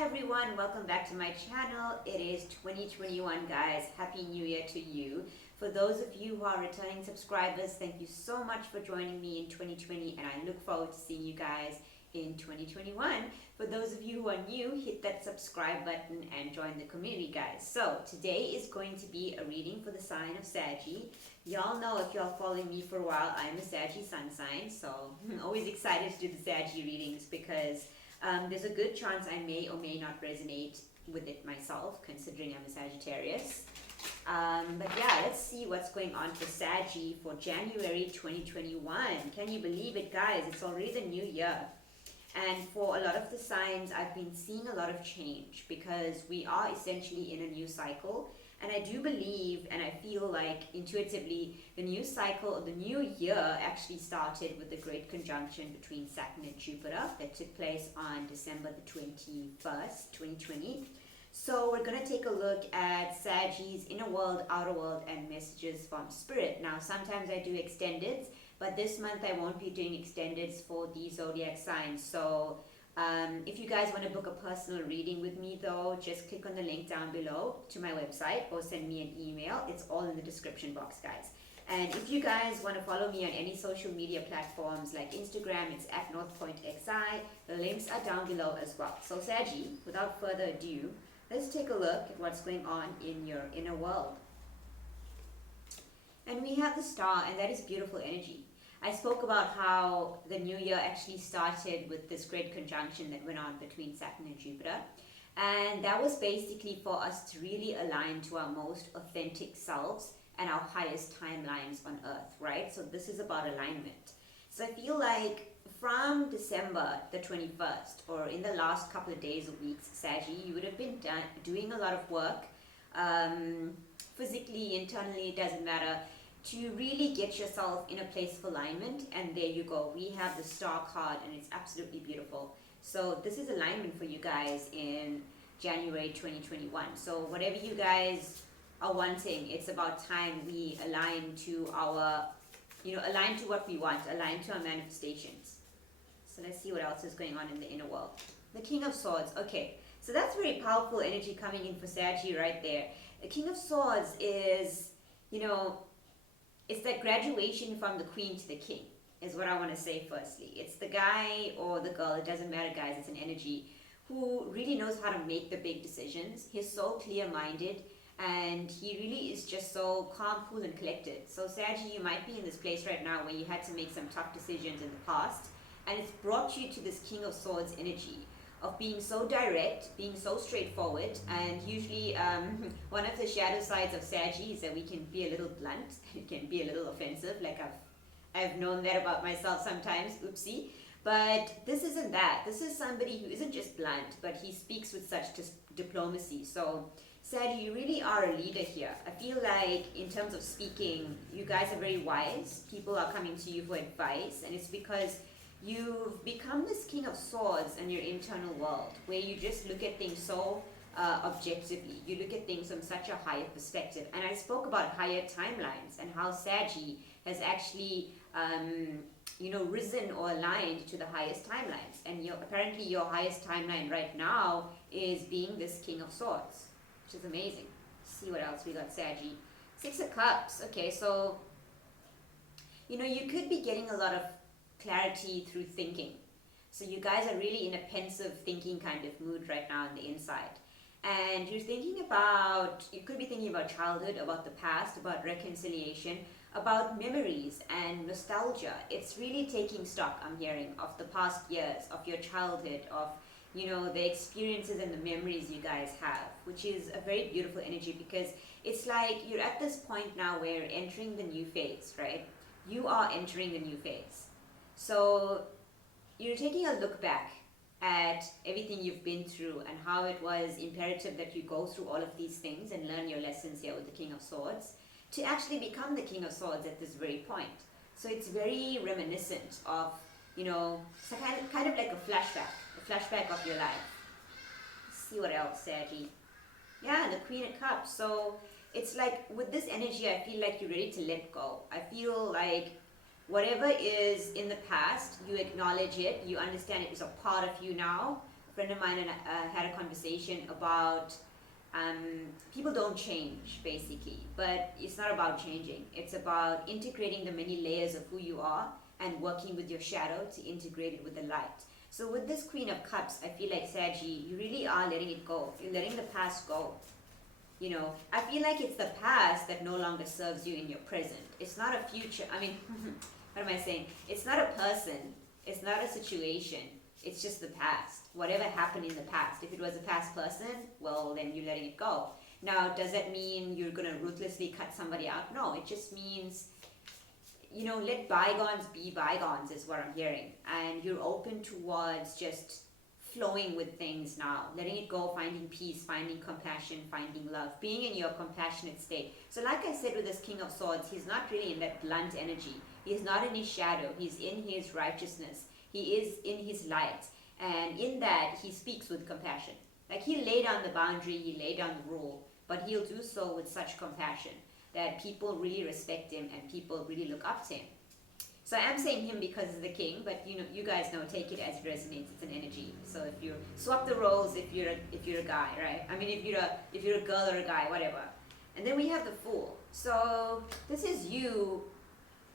Hi everyone, welcome back to my channel. It is 2021 guys. Happy New Year to you. For those of you who are returning subscribers, thank you so much for joining me in 2020 and I look forward to seeing you guys in 2021. For those of you who are new, hit that subscribe button and join the community guys. So today is going to be a reading for the sign of Saggy. Y'all know if y'all following me for a while, I'm a Saggy sun sign, so I'm always excited to do the Saggy readings because there's a good chance I may or may not resonate with it myself, considering I'm a Sagittarius. But yeah, let's see what's going on for Saggy for January 2021. Can you believe it, guys? It's already the new year. And for a lot of the signs, I've been seeing a lot of change because we are essentially in a new cycle. And I do believe, and I feel like intuitively, the new cycle, or the new year actually started with the great conjunction between Saturn and Jupiter that took place on December the 21st, 2020. So we're going to take a look at Saggy's inner world, outer world, and messages from Spirit. Now, sometimes I do extendeds, but this month I won't be doing extendeds for the zodiac signs. So if you guys want to book a personal reading with me though, just click on the link down below to my website or send me an email. It's all in the description box, guys. And if you guys want to follow me on any social media platforms like Instagram, it's at northpointxi. The links are down below as well. So Saggy, without further ado, let's take a look at what's going on in your inner world. And we have the star, and that is beautiful energy. I spoke about how the new year actually started with this great conjunction that went on between Saturn and Jupiter. And that was basically for us to really align to our most authentic selves and our highest timelines on Earth, right? So this is about alignment. So I feel like from December the 21st, or in the last couple of days or weeks, Saggy, you would have been doing a lot of work, physically, internally, it doesn't matter, to really get yourself in a place of alignment. And there you go, we have the star card and it's absolutely beautiful. So this is alignment for you guys in January 2021. So whatever you guys are wanting, it's about time we align to our, align to what we want, align to our manifestations. So let's see what else is going on in the inner world. The King of Swords. Okay, so that's very powerful energy coming in for Saggy right there. The King of Swords is, it's that graduation from the queen to the king, is what I want to say firstly. It's the guy or the girl, it doesn't matter guys, it's an energy, who really knows how to make the big decisions. He's so clear-minded and he really is just so calm, cool and collected. So Saggy, you might be in this place right now where you had to make some tough decisions in the past, and it's brought you to this King of Swords energy of being so direct, being so straightforward. And usually one of the shadow sides of Saggy is that we can be a little blunt, it can be a little offensive, like I've known that about myself sometimes, oopsie. But this isn't that. This is somebody who isn't just blunt, but he speaks with such diplomacy. So Saggy, you really are a leader here. I feel like in terms of speaking, you guys are very wise. People are coming to you for advice, and it's because you've become this King of Swords in your internal world, where you just look at things so objectively. You look at things from such a higher perspective. And I spoke about higher timelines and how Saggy has actually, risen or aligned to the highest timelines. And apparently your highest timeline right now is being this King of Swords, which is amazing. Let's see what else we got, Saggy. Six of Cups. Okay, so, you could be getting a lot of clarity through thinking. So you guys are really in a pensive thinking kind of mood right now on the inside. And you're thinking about, you could be thinking about childhood, about the past, about reconciliation, about memories and nostalgia. It's really taking stock, I'm hearing, of the past years, of your childhood, of, the experiences and the memories you guys have, which is a very beautiful energy because it's like you're at this point now where you're entering the new phase, right? You are entering the new phase. So you're taking a look back at everything you've been through and how it was imperative that you go through all of these things and learn your lessons here with the King of Swords to actually become the King of Swords at this very point. So it's very reminiscent of, so kind of like a flashback of your life. Let's see what else, Saggy. Yeah, the Queen of Cups. So it's like with this energy, I feel like you're ready to let go. I feel like whatever is in the past, you acknowledge it, you understand it is a part of you now, a friend of mine and I had a conversation about people don't change basically, but it's not about changing. It's about integrating the many layers of who you are and working with your shadow to integrate it with the light. So with this Queen of Cups, I feel like Saggy, you really are letting it go. You're letting the past go. You know, I feel like it's the past that no longer serves you in your present. It's not a future. I mean, what am I saying? It's not a person. It's not a situation. It's just the past. Whatever happened in the past. If it was a past person, well, then you're letting it go. Now, does that mean you're going to ruthlessly cut somebody out? No, it just means, you know, let bygones be bygones is what I'm hearing. And you're open towards just flowing with things now, letting it go, finding peace, finding compassion, finding love, being in your compassionate state. So like I said with this King of Swords, he's not really in that blunt energy. He's not in his shadow. He's in his righteousness. He is in his light. And in that, he speaks with compassion. Like he laid down the boundary, he laid down the rule, but he'll do so with such compassion that people really respect him and people really look up to him. So I am saying him because he's the king, but you know, you guys know, take it as it resonates. It's an energy. So if you swap the roles, if you're a guy, right? I mean, if you're a girl or a guy, whatever. And then we have the Fool. So this is you,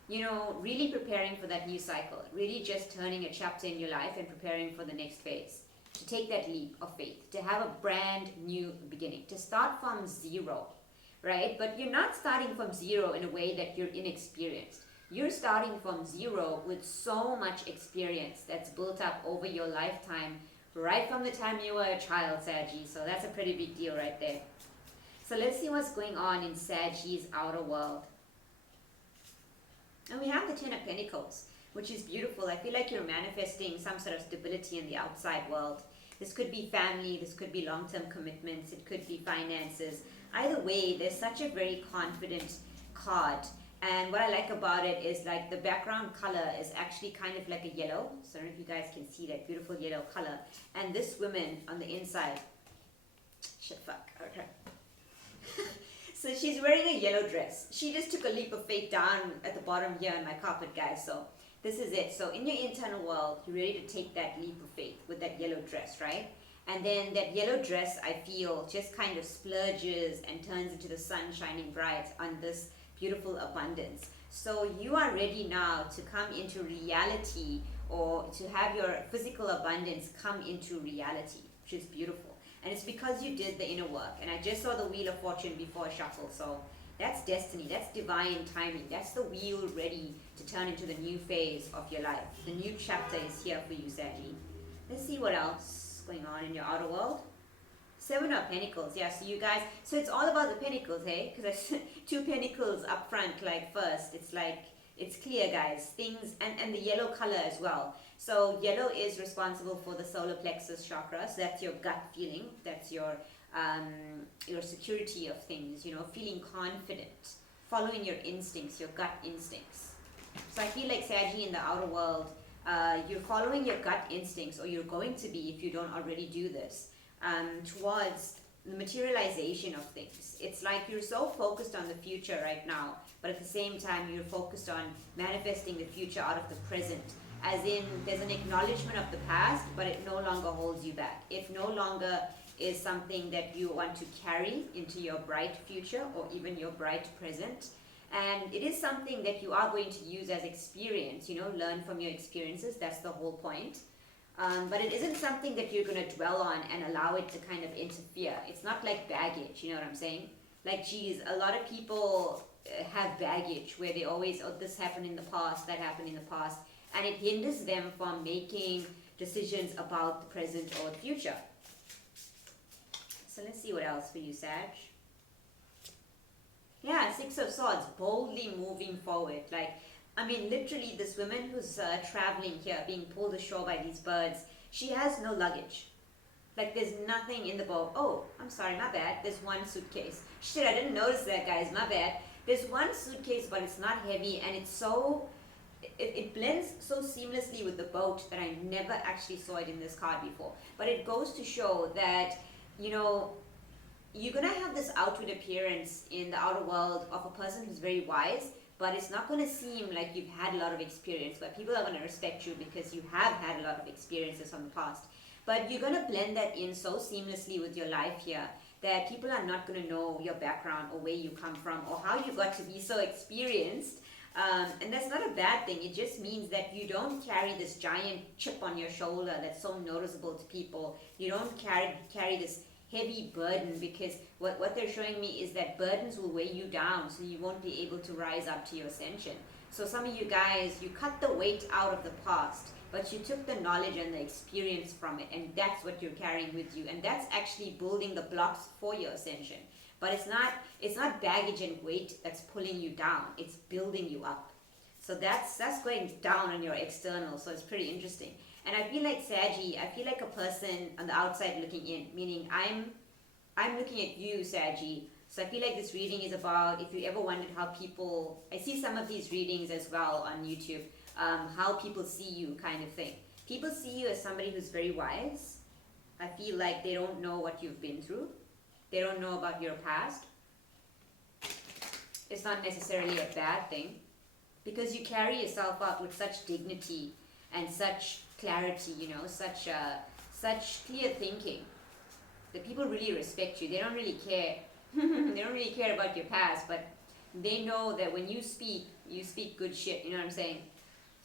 you know, really preparing for that new cycle, really just turning a chapter in your life and preparing for the next phase, to take that leap of faith, to have a brand new beginning, to start from zero, right? But you're not starting from zero in a way that you're inexperienced. You're starting from zero with so much experience that's built up over your lifetime, right from the time you were a child, Saggy. So that's a pretty big deal right there. So let's see what's going on in Saggy's outer world. And we have the Ten of Pentacles, which is beautiful. I feel like you're manifesting some sort of stability in the outside world. This could be family, this could be long-term commitments, it could be finances. Either way, there's such a very confident card. And what I like about it is like the background color is actually kind of like a yellow. So I don't know if you guys can see that beautiful yellow color. And this woman on the inside, okay. So she's wearing a yellow dress. She just took a leap of faith down at the bottom here on my carpet, guys. So this is it. So in your internal world, you're ready to take that leap of faith with that yellow dress, right? And then that yellow dress, I feel, just kind of splurges and turns into the sun shining bright on this beautiful abundance. So you are ready now to come into reality, or to have your physical abundance come into reality, which is beautiful. And it's because you did the inner work. And I just saw the Wheel of Fortune before shuffle. So that's destiny. That's divine timing. That's the wheel ready to turn into the new phase of your life. The new chapter is here for you, Saggy. Let's see what else is going on in your outer world. Seven of Pentacles. Yeah, so you guys, so it's all about the pentacles, hey? Because there's two pentacles up front, like first. It's like, it's clear, guys. Things, and the yellow color as well. So yellow is responsible for the solar plexus chakra. So that's your gut feeling. That's your security of things, you know, feeling confident, following your instincts, your gut instincts. So I feel like, Saggy, in the outer world, you're following your gut instincts, or you're going to be if you don't already do this, towards the materialization of things. It's like you're so focused on the future right now, but at the same time you're focused on manifesting the future out of the present. As in, there's an acknowledgement of the past, but it no longer holds you back. It no longer is something that you want to carry into your bright future or even your bright present. And it is something that you are going to use as experience, you know, learn from your experiences. That's the whole point. But it isn't something that you're going to dwell on and allow it to kind of interfere. It's not like baggage, you know what I'm saying? Like, geez, a lot of people have baggage where they always, oh, this happened in the past, that happened in the past. And it hinders them from making decisions about the present or the future. So let's see what else for you, Sag. Yeah, Six of Swords, boldly moving forward. Like, I mean, literally, this woman who's traveling here, being pulled ashore by these birds, she has no luggage. Like, there's nothing in the boat. Oh, I'm sorry, my bad. There's one suitcase. Shit, I didn't notice that, guys. My bad. There's one suitcase, but it's not heavy, and it's so... It blends so seamlessly with the boat that I never actually saw it in this card before. But it goes to show that, you know, you're going to have this outward appearance in the outer world of a person who's very wise, but it's not going to seem like you've had a lot of experience, but people are going to respect you because you have had a lot of experiences from the past. But you're going to blend that in so seamlessly with your life here that people are not going to know your background or where you come from or how you got to be so experienced. And that's not a bad thing. It just means that you don't carry this giant chip on your shoulder that's so noticeable to people. You don't carry this heavy burden, because what they're showing me is that burdens will weigh you down, so you won't be able to rise up to your ascension. So some of you guys, you cut the weight out of the past, but you took the knowledge and the experience from it, and that's what you're carrying with you, and that's actually building the blocks for your ascension. But it's not baggage and weight that's pulling you down, it's building you up. So that's going down on your external, so it's pretty interesting. And I feel like Saggy, I feel like a person on the outside looking in, meaning I'm looking at you, Saggy. So I feel like this reading is about, if you ever wondered how people, I see some of these readings as well on YouTube, how people see you kind of thing. People see you as somebody who's very wise. I feel like they don't know what you've been through. They don't know about your past. It's not necessarily a bad thing, because you carry yourself out with such dignity and such clarity, you know, such clear thinking, that people really respect you. They don't really care. They don't really care about your past, but they know that when you speak good shit, you know what I'm saying?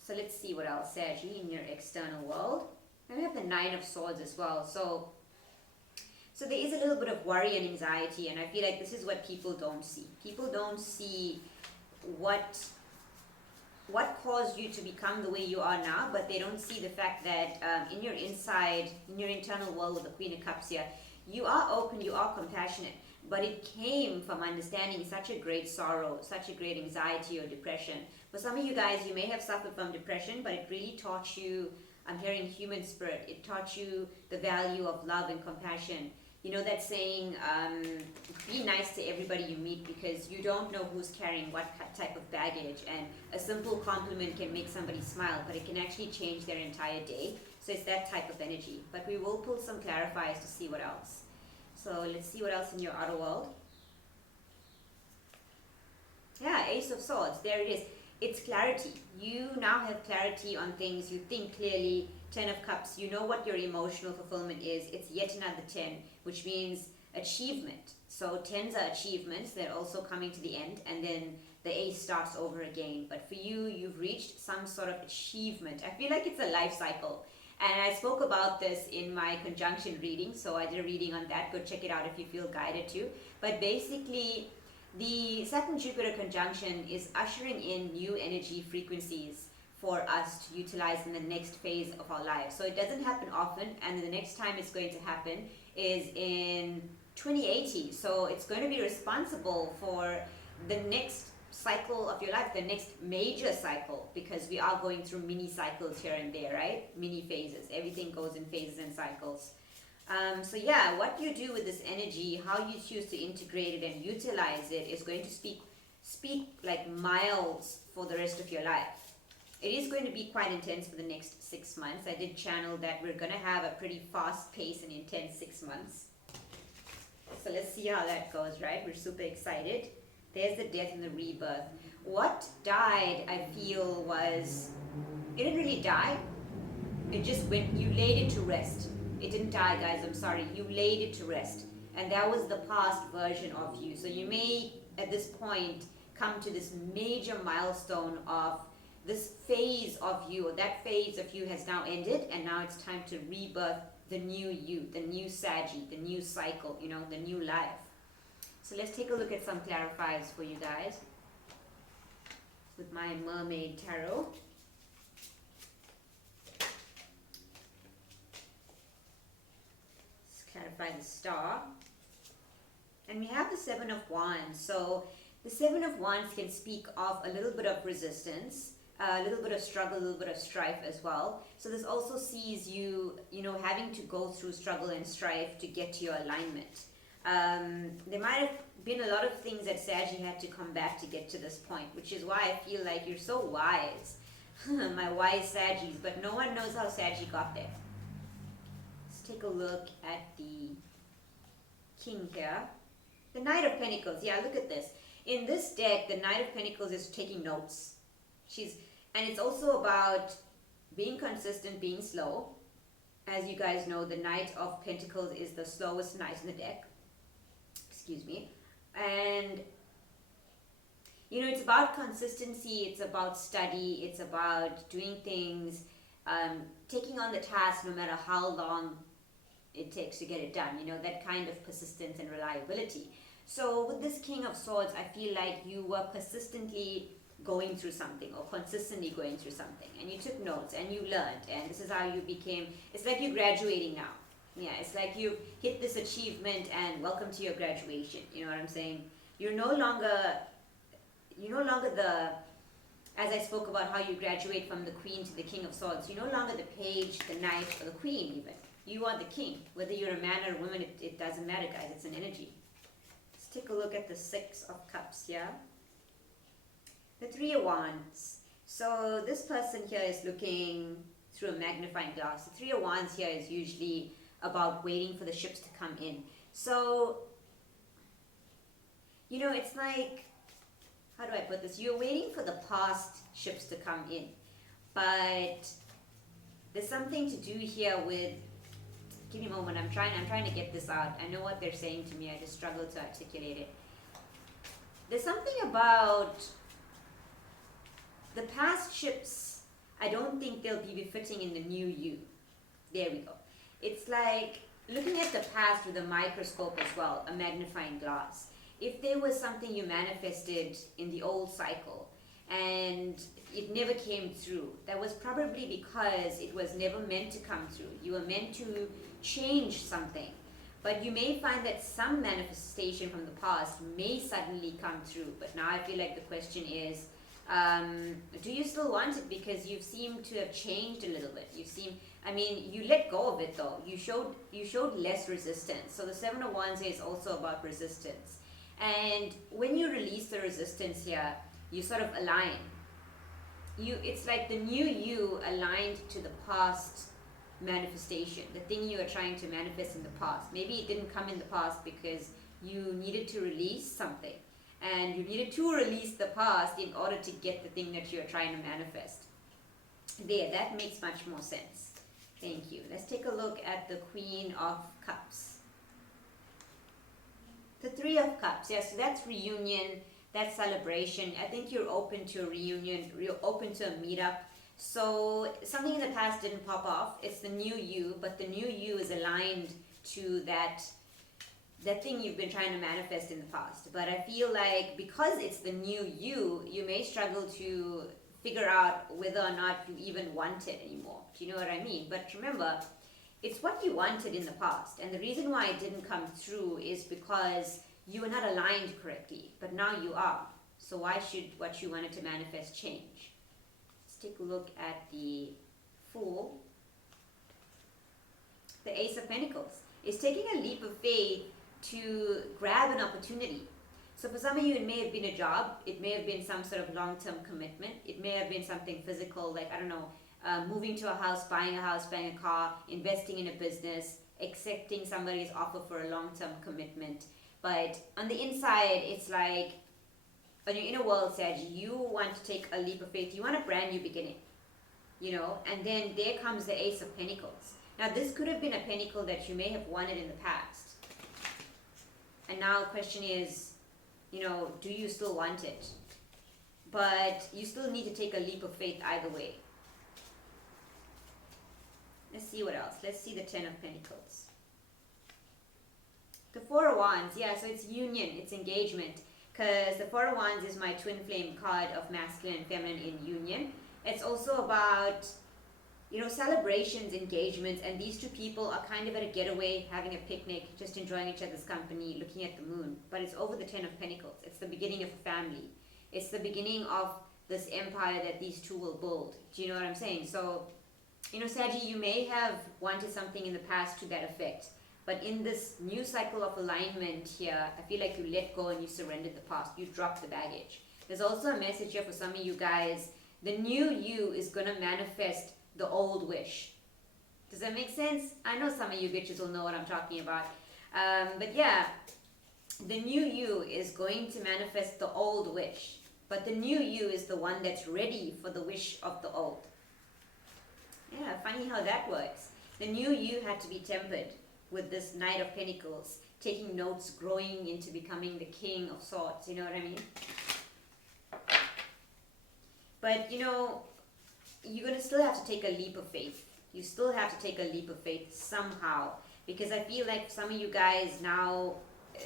So let's see what else, Saggy, in your external world. And we have the Nine of Swords as well. So there is a little bit of worry and anxiety, and I feel like this is what people don't see. People don't see what caused you to become the way you are now, but they don't see the fact that in your internal world with the Queen of Cups here, you are open, you are compassionate, but it came from understanding such a great sorrow, such a great anxiety or depression. For some of you guys, you may have suffered from depression, but it really taught you, I'm hearing human spirit, it taught you the value of love and compassion. You know that saying, be nice to everybody you meet, because you don't know who's carrying what type of baggage, and a simple compliment can make somebody smile, but it can actually change their entire day. So it's that type of energy. But we will pull some clarifiers to see what else. So let's see what else in your outer world. Yeah, Ace of Swords, there it is. It's clarity. You now have clarity on things. You think clearly. 10 of Cups, you know what your emotional fulfillment is. It's yet another 10, which means achievement. So 10s are achievements. They're also coming to the end, and then the Ace starts over again. But for you, you've reached some sort of achievement. I feel like it's a life cycle. And I spoke about this in my conjunction reading, so I did a reading on that. Go check it out if you feel guided to. But basically, the Saturn-Jupiter conjunction is ushering in new energy frequencies for us to utilize in the next phase of our lives. So it doesn't happen often, and the next time it's going to happen is in 2080. So it's going to be responsible for the next cycle of your life, the next major cycle, because we are going through mini cycles here and there, right? Mini phases. Everything goes in phases and cycles. So yeah, what you do with this energy, how you choose to integrate it and utilize it, is going to speak like miles for the rest of your life. It is going to be quite intense for the next 6 months. I did channel that we're going to have a pretty fast pace and intense 6 months. So let's see how that goes, right? We're super excited. There's the death and the rebirth. What died, I feel, was, it didn't really die. It just went, you laid it to rest. It didn't die, guys, I'm sorry. You laid it to rest. And that was the past version of you. So you may, at this point, come to this major milestone of this phase of you, or that phase of you has now ended, and now it's time to rebirth the new you, the new Saggy, the new cycle, you know, the new life. So let's take a look at some clarifiers for you guys with my Mermaid Tarot. Let's clarify the Star. And we have the Seven of Wands. So the Seven of Wands can speak of a little bit of resistance, a little bit of struggle, a little bit of strife as well. So this also sees you, you know, having to go through struggle and strife to get to your alignment. There might have been a lot of things that Saggy had to come back to get to this point, which is why I feel like you're so wise. My wise Saggys, but no one knows how Saggy got there. Let's take a look at the King here. The Knight of Pentacles. Yeah, look at this. In this deck, the Knight of Pentacles is taking notes. And it's also about being consistent, being slow, As you guys know, the Knight of Pentacles is the slowest knight in the deck. Excuse me. And you know, it's about consistency, it's about study, it's about doing things, taking on the task no matter how long it takes to get it done. You know, that kind of persistence and reliability. So with this King of Swords, I feel like you were persistently going through something or consistently going through something, and you took notes and you learned, and this is how you became, it's like you're graduating now. Yeah, it's like you've hit this achievement and welcome to your graduation. You know what I'm saying? You're no longer the, as I spoke about how you graduate from the Queen to the King of Swords, you're no longer the page, the knight, or the queen even. You are the king. Whether you're a man or a woman, it doesn't matter, guys. It's an energy. Let's take a look at the Six of Cups here. The Three of Wands. So this person here is looking through a magnifying glass. The Three of Wands here is usually about waiting for the ships to come in. So, you know, it's like, how do I put this? You're waiting for the past ships to come in. But there's something to do here with, give me a moment, I'm trying to get this out. I know what they're saying to me, I just struggle to articulate it. There's something about the past ships, I don't think they'll be befitting in the new you. There we go. It's like looking at the past with a microscope as well, a magnifying glass. If there was something you manifested in the old cycle and it never came through, that was probably because it was never meant to come through. You were meant to change something. But you may find that some manifestation from the past may suddenly come through. But now I feel like the question is, do you still want it? Because you seem to have changed a little bit. You let go of it though. You showed less resistance. So the Seven of Wands is also about resistance. And when you release the resistance here, you sort of align. It's like the new you aligned to the past manifestation, the thing you are trying to manifest in the past. Maybe it didn't come in the past because you needed to release something. And you needed to release the past in order to get the thing that you're trying to manifest. There, that makes much more sense. Thank you. Let's take a look at the Queen of Cups. The Three of Cups. Yeah, so that's reunion, that's celebration. I think you're open to a reunion, you're open to a meetup. So something in the past didn't pop off. It's the new you, but the new you is aligned to that thing you've been trying to manifest in the past. But I feel like because it's the new you, you may struggle to figure out whether or not you even want it anymore. Do you know what I mean? But remember, it's what you wanted in the past. And the reason why it didn't come through is because you were not aligned correctly. But now you are. So why should what you wanted to manifest change? Let's take a look at the Fool. The Ace of Pentacles is taking a leap of faith to grab an opportunity. So for some of you, it may have been a job, it may have been some sort of long-term commitment, it may have been something physical, like, I don't know, moving to a house, buying a car, investing in a business, accepting somebody's offer for a long-term commitment. But on the inside, it's like, on your inner world, Sag, you want to take a leap of faith, you want a brand new beginning, you know, and then there comes the Ace of Pentacles. Now, this could have been a pentacle that you may have wanted in the past. And now the question is, you know, do you still want it? But you still need to take a leap of faith either way. Let's see what else. Let's see the Ten of Pentacles. The Four of Wands. Yeah, so it's union, it's engagement. Because the Four of Wands is my twin flame card of masculine and feminine in union. It's also about, you know, celebrations, engagements, and these two people are kind of at a getaway, having a picnic, just enjoying each other's company, looking at the moon. But it's over the Ten of Pentacles. It's the beginning of a family. It's the beginning of this empire that these two will build. Do you know what I'm saying? So, you know, Saggy, you may have wanted something in the past to that effect. But in this new cycle of alignment here, I feel like you let go and you surrendered the past. You dropped the baggage. There's also a message here for some of you guys. The new you is going to manifest the old wish. Does that make sense? I know some of you bitches will know what I'm talking about. But yeah, the new you is going to manifest the old wish. But the new you is the one that's ready for the wish of the old. Yeah, funny how that works. The new you had to be tempered with this Knight of Pentacles, taking notes, growing into becoming the King of Swords, you know what I mean? But, you know, you're going to still have to take a leap of faith. You still have to take a leap of faith somehow. Because I feel like some of you guys now,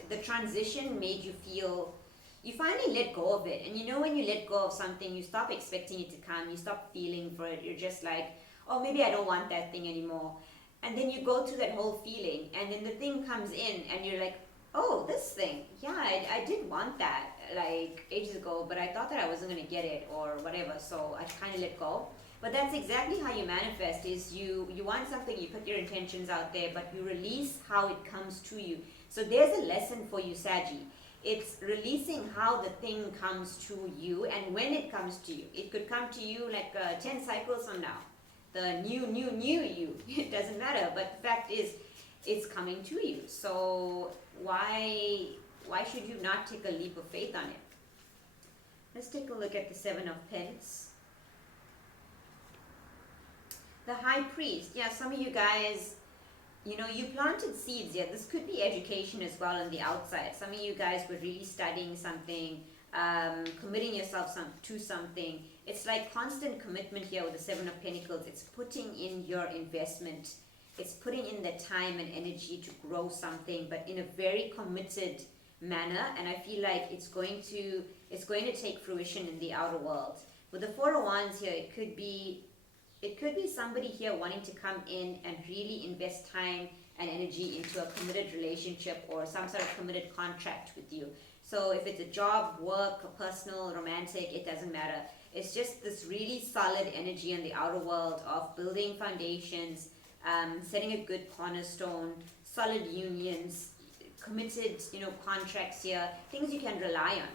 the transition made you feel, you finally let go of it. And you know, when you let go of something, you stop expecting it to come. You stop feeling for it. You're just like, oh, maybe I don't want that thing anymore. And then you go through that whole feeling. And then the thing comes in and you're like, oh, this thing. Yeah, I did want that like ages ago. But I thought that I wasn't going to get it or whatever. So I kind of let go. But that's exactly how you manifest, is you want something, you put your intentions out there, but you release how it comes to you. So there's a lesson for you, Saggy. It's releasing how the thing comes to you and when it comes to you. It could come to you like 10 cycles from now. The new you. It doesn't matter. But the fact is, it's coming to you. So why should you not take a leap of faith on it? Let's take a look at the Seven of Pence. The High Priest. Yeah, some of you guys, you know, you planted seeds here. This could be education as well on the outside. Some of you guys were really studying something, committing yourself to something. It's like constant commitment here with the Seven of Pentacles. It's putting in your investment. It's putting in the time and energy to grow something, but in a very committed manner. And I feel like it's going to take fruition in the outer world. With the Four of Wands here, it could be somebody here wanting to come in and really invest time and energy into a committed relationship or some sort of committed contract with you. So if it's a job, work, personal, romantic, it doesn't matter. It's just this really solid energy in the outer world of building foundations, setting a good cornerstone, solid unions, committed, you know, contracts here, things you can rely on.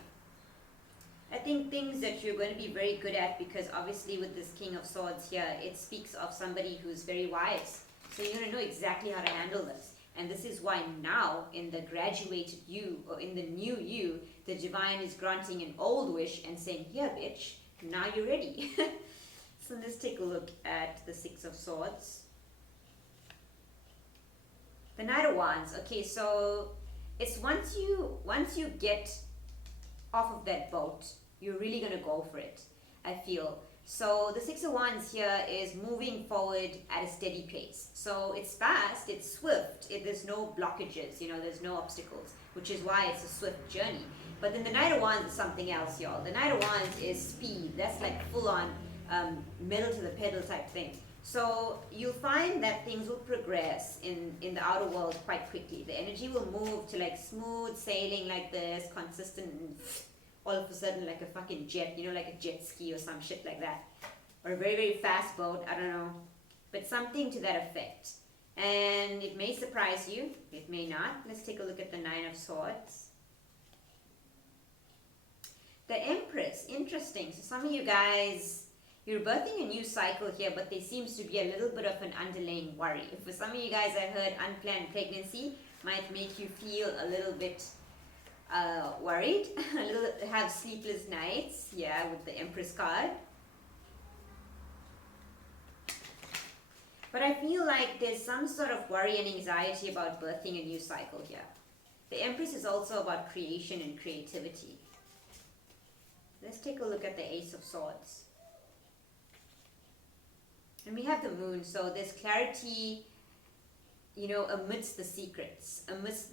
I think things that you're going to be very good at, because obviously with this King of Swords here, it speaks of somebody who's very wise. So you're going to know exactly how to handle this. And this is why now, in the graduated you, or in the new you, the divine is granting an old wish and saying, here bitch, now you're ready. So let's take a look at the Six of Swords. The Knight of Wands. Okay, so it's once you get off of that boat, you're really going to go for it, I feel. So the Six of Wands here is moving forward at a steady pace. So it's fast, it's swift, there's no blockages, you know, there's no obstacles, which is why it's a swift journey. But then the Knight of Wands is something else, y'all. The Knight of Wands is speed. That's like full-on metal to the pedal type thing. So you'll find that things will progress in the outer world quite quickly. The energy will move to like smooth sailing like this, consistent, and all of a sudden like a fucking jet, you know, like a jet ski or some shit like that. Or a very, very fast boat, I don't know. But something to that effect. And it may surprise you, it may not. Let's take a look at the Nine of Swords. The Empress, interesting. So some of you guys, you're birthing a new cycle here, but there seems to be a little bit of an underlying worry. For some of you guys, I heard unplanned pregnancy might make you feel a little bit worried, have sleepless nights, yeah, with the Empress card. But I feel like there's some sort of worry and anxiety about birthing a new cycle here. The Empress is also about creation and creativity. Let's take a look at the Ace of Swords. And we have the Moon, so there's clarity, you know, amidst the secrets, amidst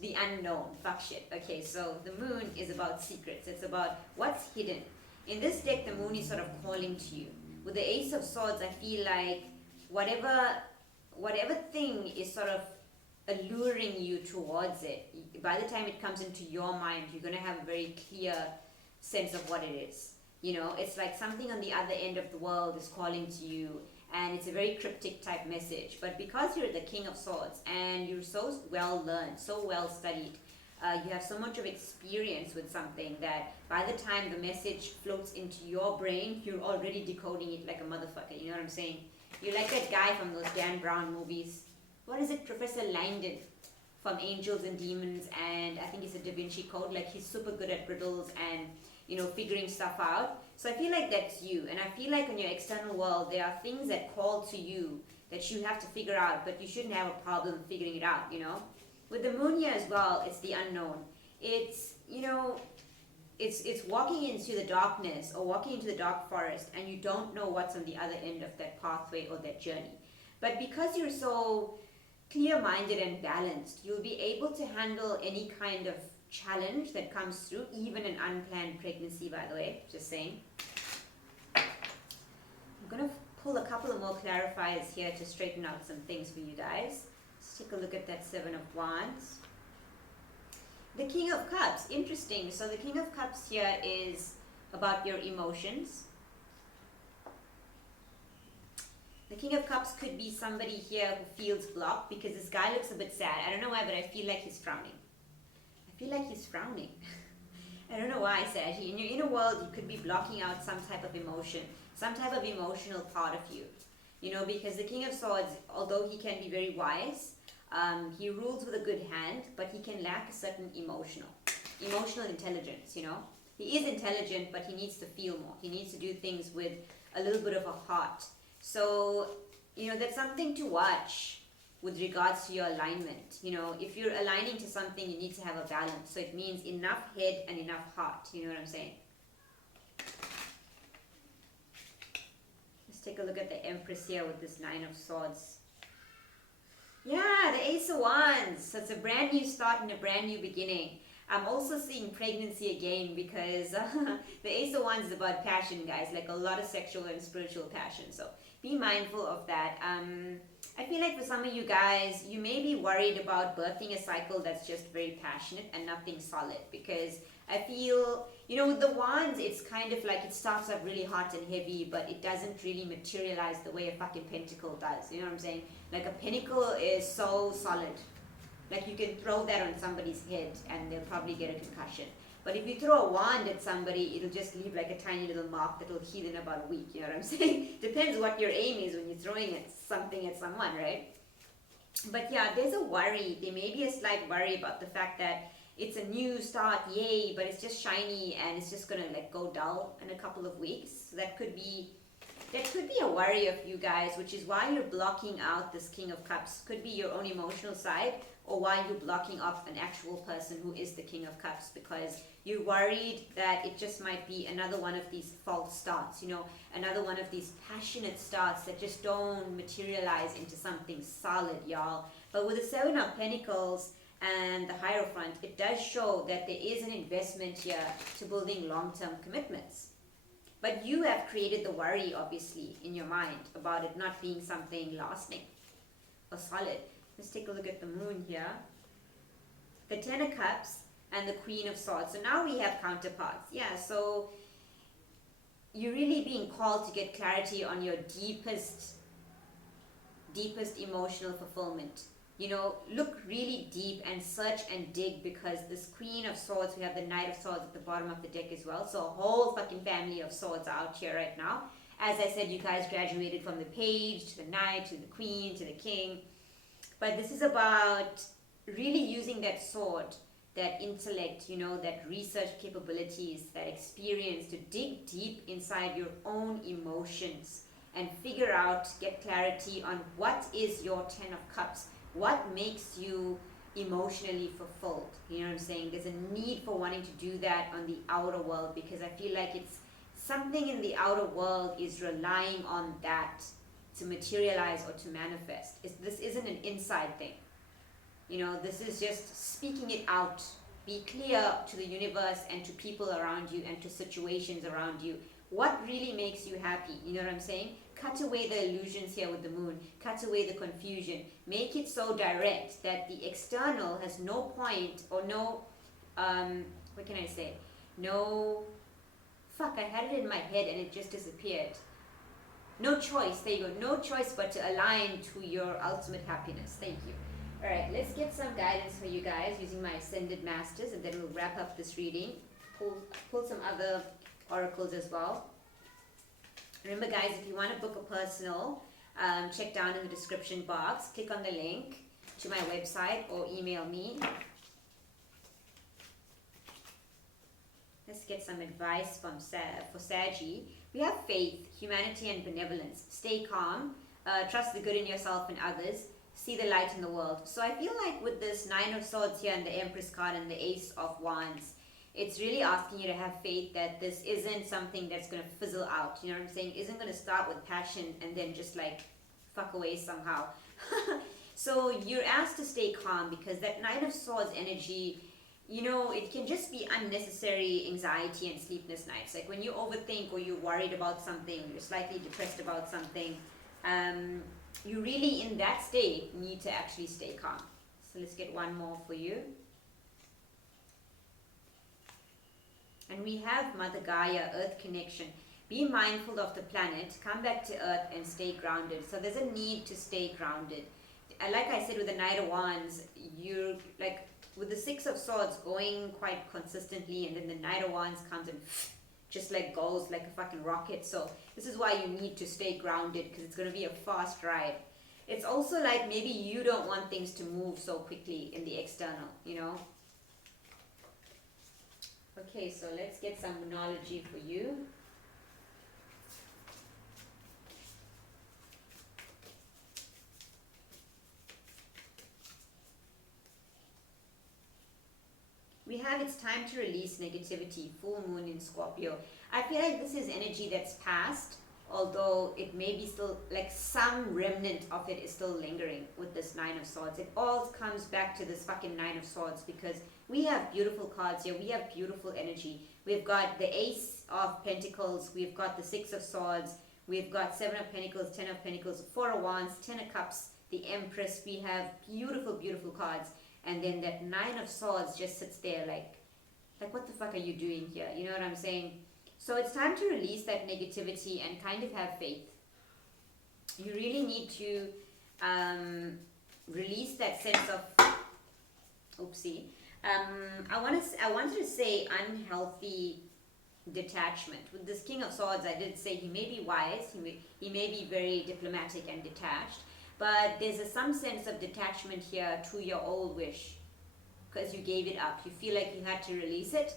the unknown. Fuck shit. Okay, so the Moon is about secrets. It's about what's hidden. In this deck, the Moon is sort of calling to you. With the Ace of Swords, I feel like whatever thing is sort of alluring you towards it, by the time it comes into your mind, you're going to have a very clear sense of what it is. You know, it's like something on the other end of the world is calling to you, and it's a very cryptic type message. But because you're the King of Swords and you're so well learned, so well studied, you have so much of experience with something that by the time the message floats into your brain, you're already decoding it like a motherfucker. You know what I'm saying? You're like that guy from those Dan Brown movies. What is it? Professor Langdon from Angels and Demons, and I think it's a Da Vinci Code. Like, he's super good at riddles, and figuring stuff out. So I feel like that's you. And I feel like in your external world, there are things that call to you that you have to figure out, but you shouldn't have a problem figuring it out, With the moon here as well, it's the unknown. It's, it's walking into the darkness or walking into the dark forest, and you don't know what's on the other end of that pathway or that journey. But because you're so clear-minded and balanced, you'll be able to handle any kind of challenge that comes through, even an unplanned pregnancy, by the way, just saying. I'm going to pull a couple of more clarifiers here to straighten out some things for you guys. Let's take a look at that Seven of Wands. The King of Cups, interesting. So the King of Cups here is about your emotions. The King of Cups could be somebody here who feels blocked because this guy looks a bit sad. I don't know why, but I feel like he's frowning. I don't know why, Sag. In your inner world, you could be blocking out some type of emotion, some type of emotional part of you. Because the King of Swords, although he can be very wise, he rules with a good hand, but he can lack a certain emotional intelligence, He is intelligent, but he needs to feel more. He needs to do things with a little bit of a heart. So, that's something to watch with regards to your alignment. If you're aligning to something, you need to have a balance. So it means enough head and enough heart. You know what I'm saying? Let's take a look at the Empress here with this Nine of Swords. Yeah, the Ace of Wands. So it's a brand new start and a brand new beginning. I'm also seeing pregnancy again because the Ace of Wands is about passion, guys, like a lot of sexual and spiritual passion. So be mindful of that. I feel like for some of you guys, you may be worried about birthing a cycle that's just very passionate and nothing solid, because I feel, with the wands, it's kind of like it starts off really hot and heavy, but it doesn't really materialize the way a fucking pentacle does. You know what I'm saying? Like a pinnacle is so solid. Like you can throw that on somebody's head and they'll probably get a concussion. But if you throw a wand at somebody, it'll just leave like a tiny little mark that'll heal in about a week. You know what I'm saying? Depends what your aim is when you're throwing something at someone, right? But yeah, there's a worry. There may be a slight worry about the fact that it's a new start, yay, but it's just shiny and it's just gonna go dull in a couple of weeks. So that could be a worry of you guys, which is why you're blocking out this King of Cups. Could be your own emotional side, or why you're blocking off an actual person who is the King of Cups, because you're worried that it just might be another one of these false starts, another one of these passionate starts that just don't materialize into something solid, y'all. But with the Seven of Pentacles and the Hierophant, it does show that there is an investment here to building long-term commitments. But you have created the worry, obviously, in your mind about it not being something lasting or solid. Let's take a look at the Moon here. The Ten of Cups and the Queen of Swords. So now we have counterparts. Yeah, so you're really being called to get clarity on your deepest emotional fulfillment. Look really deep and search and dig, because this Queen of Swords, we have the Knight of Swords at the bottom of the deck as well. So a whole fucking family of swords out here right now. As I said, you guys graduated from the Page to the Knight to the Queen to the King. But this is about really using that sword, that intellect, that research capabilities, that experience to dig deep inside your own emotions and figure out, get clarity on what is your Ten of Cups. What makes you emotionally fulfilled? You know what I'm saying? There's a need for wanting to do that on the outer world, because I feel like it's something in the outer world is relying on that to materialize or to manifest. This isn't an inside thing. This is just speaking it out. Be clear to the universe and to people around you and to situations around you. What really makes you happy? You know what I'm saying? Cut away the illusions here with the Moon. Cut away the confusion. Make it so direct that the external has no point or no, what can I say? I had it in my head and it just disappeared. No choice, there you go. No choice but to align to your ultimate happiness. Thank you. Alright, let's get some guidance for you guys using my Ascended Masters, and then we'll wrap up this reading. Pull some other oracles as well. Remember guys, if you want to book a personal, check down in the description box. Click on the link to my website or email me. Let's get some advice from for Saggy. We have faith, humanity, and benevolence. Stay calm. Trust the good in yourself and others. See the light in the world. So I feel like with this Nine of Swords here and the Empress card and the Ace of Wands, it's really asking you to have faith that this isn't something that's going to fizzle out. You know what I'm saying? Isn't going to start with passion and then just like fuck away somehow. So you're asked to stay calm because that Nine of Swords energy, you know, it can just be unnecessary anxiety and sleepless nights. Like when you overthink or you're worried about something, you're slightly depressed about something, you really in that state need to actually stay calm. So let's get one more for you. And we have Mother Gaia, Earth connection. Be mindful of the planet, come back to Earth and stay grounded. So there's a need to stay grounded. Like I said with the Knight of Wands, you're like with the Six of Swords going quite consistently, and then the Knight of Wands comes and just like goes like a fucking rocket. So this is why you need to stay grounded, because it's going to be a fast ride. It's also like maybe you don't want things to move so quickly in the external, you know. Okay, so let's get some Moonology for you. We have it's time to release negativity, full moon in Scorpio. I feel like this is energy that's past, although it may be still, like some remnant of it is still lingering with this Nine of Swords. It all comes back to this fucking Nine of Swords because we have beautiful cards here. We have beautiful energy. We've got the Ace of Pentacles. We've got the Six of Swords. We've got Seven of Pentacles, Ten of Pentacles, Four of Wands, Ten of Cups, the Empress. We have beautiful, beautiful cards. And then that Nine of Swords just sits there like what the fuck are you doing here? You know what I'm saying? So it's time to release that negativity and kind of have faith. You really need to release that sense of, oopsie. I wanted to say unhealthy detachment. With this King of Swords, I did say he may be wise, he may be very diplomatic and detached, but there's some sense of detachment here to your old wish because you gave it up. You feel like you had to release it,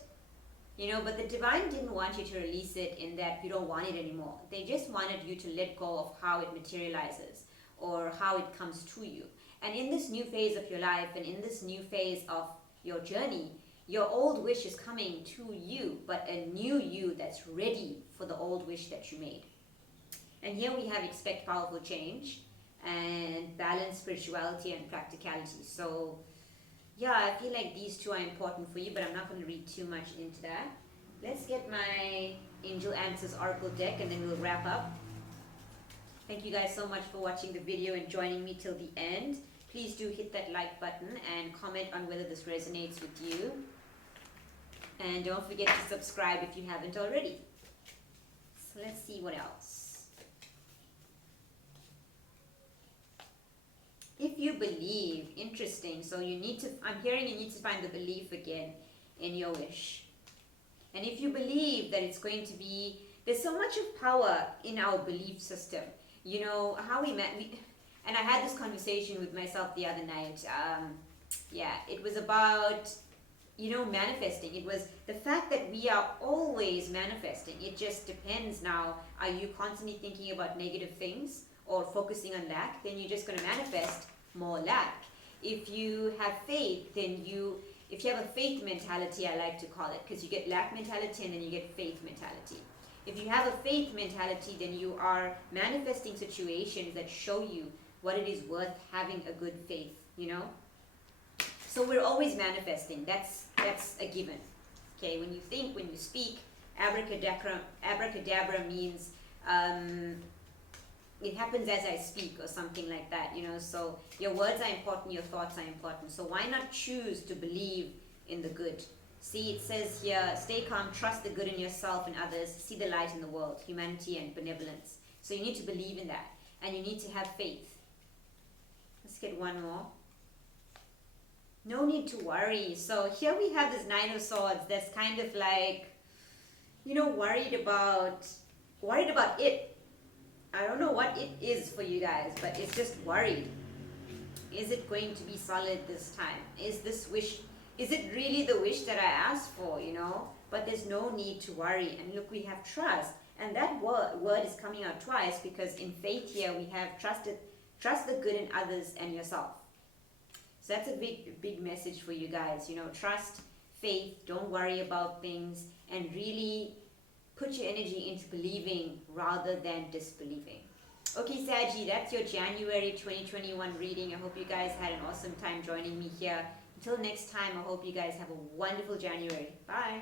you know, but the divine didn't want you to release it in that you don't want it anymore. They just wanted you to let go of how it materializes or how it comes to you. And in this new phase of your life and in this new phase of your journey, your old wish is coming to you, but a new you that's ready for the old wish that you made. And here we have expect powerful change and balance spirituality and practicality. So yeah, I feel like these two are important for you, but I'm not going to read too much into that. Let's get my Angel Answers Oracle deck and then we'll wrap up. Thank you guys so much for watching the video and joining me till the end. Please do hit that like button and comment on whether this resonates with you. And don't forget to subscribe if you haven't already. So let's see what else. If you believe, interesting. So you need to, I'm hearing you need to find the belief again in your wish. And if you believe that it's going to be, there's so much of power in our belief system. You know, how we met, and I had this conversation with myself the other night. Yeah, it was about, you know, manifesting. It was the fact that we are always manifesting. It just depends now. Are you constantly thinking about negative things or focusing on lack? Then you're just going to manifest more lack. If you have faith, then if you have a faith mentality, I like to call it, because you get lack mentality and then you get faith mentality. If you have a faith mentality, then you are manifesting situations that show you what it is worth having a good faith, you know? So we're always manifesting. That's a given. Okay, when you think, when you speak, abracadabra means it happens as I speak or something like that, you know? So your words are important, your thoughts are important. So why not choose to believe in the good? See, it says here, stay calm, trust the good in yourself and others, see the light in the world, humanity and benevolence. So you need to believe in that, and you need to have faith. Let's get one more. No need to worry. So here we have this Nine of Swords that's kind of like, you know, worried about it. I don't know what it is for you guys, but it's just worried. Is it going to be solid this time? Is this wish Is it really the wish that I asked for, you know? But there's no need to worry. And look, we have trust. And that word is coming out twice because in faith here we have trust the good in others and yourself. So that's a big message for you guys. You know, trust, faith, don't worry about things, and really put your energy into believing rather than disbelieving. Okay, Saggy, that's your January 2021 reading. I hope you guys had an awesome time joining me here. Until next time, I hope you guys have a wonderful January. Bye.